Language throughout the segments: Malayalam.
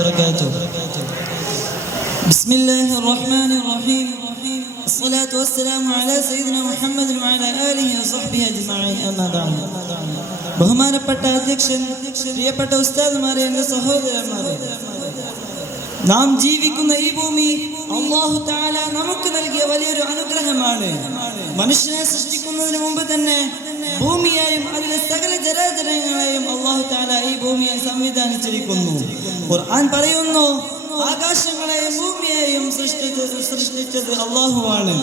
وبركاته. بسم الله الرحمن الرحيم. الصلاة والسلام على سيدنا محمد وعلى آله وصحبه أجمعين. أما بعد. ബഹുമാനപ്പെട്ട അധ്യക്ഷൻ, പ്രിയപ്പെട്ട ഉസ്താദുമാരെ, എൻ്റെ സഹോദരന്മാരെ, നാം ജീവിക്കുന്ന ഈ ഭൂമി അല്ലാഹു തആല നമുക്ക് നൽകിയ വലിയൊരു അനുഗ്രഹമാണ്. മനുഷ്യനെ സൃഷ്ടിക്കുന്നതിന് മുമ്പ് തന്നെ ഭൂമിയെയും അതിലെ സകല ജരാചരങ്ങളെയും അല്ലാഹു തആല ഈ ഭൂമിയെ സംവിധാനിച്ചിരിക്കുന്നു. ഖുർആൻ പറയുന്നു, ആകാശങ്ങളെയും ഭൂമിയെയും സൃഷ്ടിച്ചത് അല്ലാഹുവാണ്.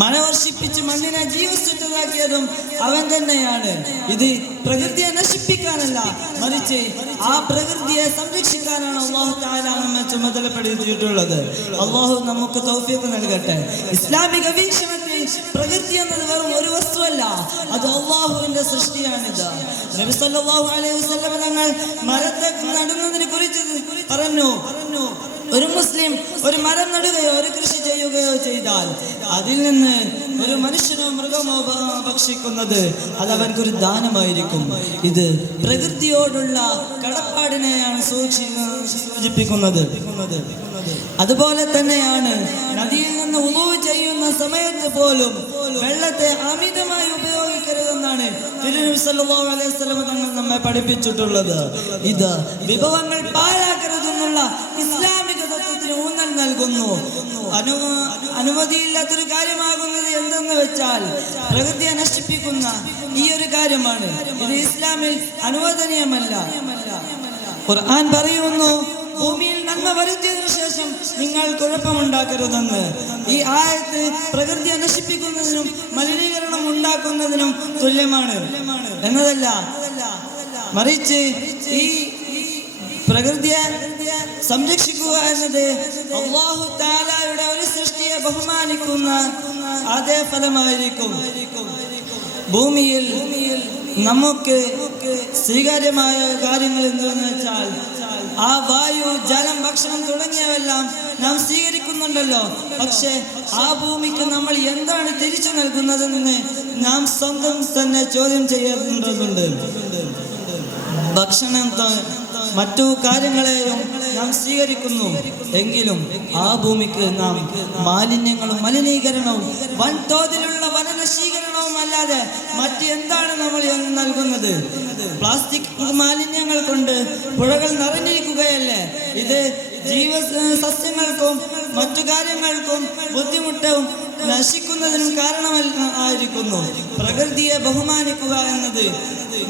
മഴ വർഷിപ്പിച്ച് മണ്ണിനെ ജീവസുറ്റതാക്കിയതും അവൻ തന്നെയാണ്. ഇത് പ്രകൃതിയെ നശിപ്പിക്കാനല്ല, മറിച്ച് ആ പ്രകൃതിയെ സംരക്ഷിക്കാനാണ് അല്ലാഹു തആല നമ്മെ ചുമതലപ്പെടുത്തിയിട്ടുള്ളത്. അല്ലാഹു നമുക്ക് തൗഫീഖ് നൽകട്ടെ. ഇസ്ലാമിക വീക്ഷണത്തിൽ പ്രകൃതി എന്നത് വെറും ഒരു വസ്തുവല്ല, അത് അല്ലാഹുവിന്റെ സൃഷ്ടിയാണിത്. നബി സല്ലല്ലാഹു അലൈഹി വസല്ലം തങ്ങൾ മരത്തെ നടുന്നതിനെ കുറിച്ച് പറഞ്ഞു, ഒരു മുസ്ലിം ഒരു മരം നടുകയോ ഒരു കൃഷി ചെയ്യുകയോ ചെയ്താൽ അതിൽ നിന്ന് ഒരു മനുഷ്യനോ മൃഗമോ ഭക്ഷിക്കുന്നത് അത് അവൻക്കൊരു ദാനമായിരിക്കും. ഇത് പ്രകൃതിയോടുള്ള കടപ്പാടിനെയാണ് സൂചിപ്പിക്കുന്നത്. അതുപോലെ തന്നെയാണ് നദിയിൽ നിന്ന് വുളൂ ചെയ്യുന്ന സമയത്ത് പോലും വെള്ളത്തെ അമിതമായി ഉപയോഗിക്കരുതെന്നാണ് തിരുനബി സല്ലല്ലാഹു അലൈഹി വസല്ലം തങ്ങൾ നമ്മെ പഠിപ്പിച്ചിട്ടുള്ളത്. ഇത് വിഭവങ്ങൾ പാഴാക്കരുതെന്നുള്ള ഇസ്ലാമിക തത്വത്തിന് ഊന്നൽ നൽകുന്നു. അനുമതിയില്ലാത്തൊരു കാര്യമാകുന്നത് എന്തെന്ന് വെച്ചാൽ പ്രകൃതിയെ നശിപ്പിക്കുന്ന ഈ ഒരു കാര്യമാണ്. ഇത് ഇസ്ലാമിൽ അനുവദനീയമല്ല. ഖുർആൻ പറയുന്നു, ഭൂമിയിൽ നന്മ വരുത്തിയതിനു ശേഷം നിങ്ങൾ കുഴപ്പമുണ്ടാക്കരുതെന്ന്. ഈ ആയത്ത് പ്രകൃതിയെ നശിപ്പിക്കുന്നതിനും മലിനീകരണം ഉണ്ടാക്കുന്നതിനും തുല്യമാണ് എന്നതല്ല, മറിച്ച് ഈ പ്രകൃതിയെ സംരക്ഷിക്കുക എന്നത് അല്ലാഹു തആലയുടെ ഒരു സൃഷ്ടിയെ ബഹുമാനിക്കുന്ന അതേ ഫലമായിരിക്കും. ഭൂമിയിൽ നമുക്ക് സ്വീകാര്യമായ കാര്യങ്ങൾ എന്തെന്ന് വെച്ചാൽ ആ വായു, ജലം, ഭക്ഷണം തുടങ്ങിയവെല്ലാം നാം സ്വീകരിക്കുന്നുണ്ടല്ലോ. പക്ഷെ ആ ഭൂമിക്ക് നമ്മൾ എന്താണ് തിരിച്ചു നൽകുന്നതെന്ന് നാം സ്വന്തം തന്നെ ചോദ്യം ചെയ്യേണ്ടതുണ്ട്. ഭക്ഷണം, മറ്റു കാര്യങ്ങളെയും നാം സ്വീകരിക്കുന്നു, എങ്കിലും ആ ഭൂമിക്ക് നാം മാലിന്യങ്ങളും മലിനീകരണവും വൻതോതിലുള്ള വനനശീകരണവും അല്ലാതെ മറ്റ് എന്താണ് നമ്മൾ നൽകുന്നത്? പ്ലാസ്റ്റിക് മാലിന്യങ്ങൾ കൊണ്ട് പുഴകൾ നിറഞ്ഞിരിക്കുകയല്ലേ. ഇത് സസ്യങ്ങൾക്കും മറ്റു കാര്യങ്ങൾക്കും ബുദ്ധിമുട്ടും നശിക്കുന്നതിനും കാരണമായിരിക്കുന്നു. പ്രകൃതിയെ ബഹുമാനിക്കുക എന്നത്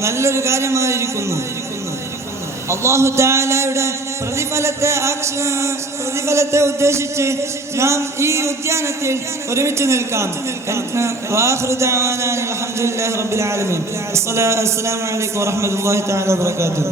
നല്ലൊരു കാര്യമായിരിക്കുന്നു. അല്ലാഹു തആലയുടെ പ്രതിഫലത്തെ ഉദ്ദേശിച്ച് നാം ഈ ഉദ്യാനത്തിൽ ഒരുമിച്ച് നിൽക്കാം. വആഖിറു ദഅവാനാ അൽഹംദുലില്ലാഹി റബ്ബിൽ ആലമീൻ. അസ്സലാമു അലൈക്കും വറഹ്മത്തുള്ളാഹി തആല വബറകാതുഹു.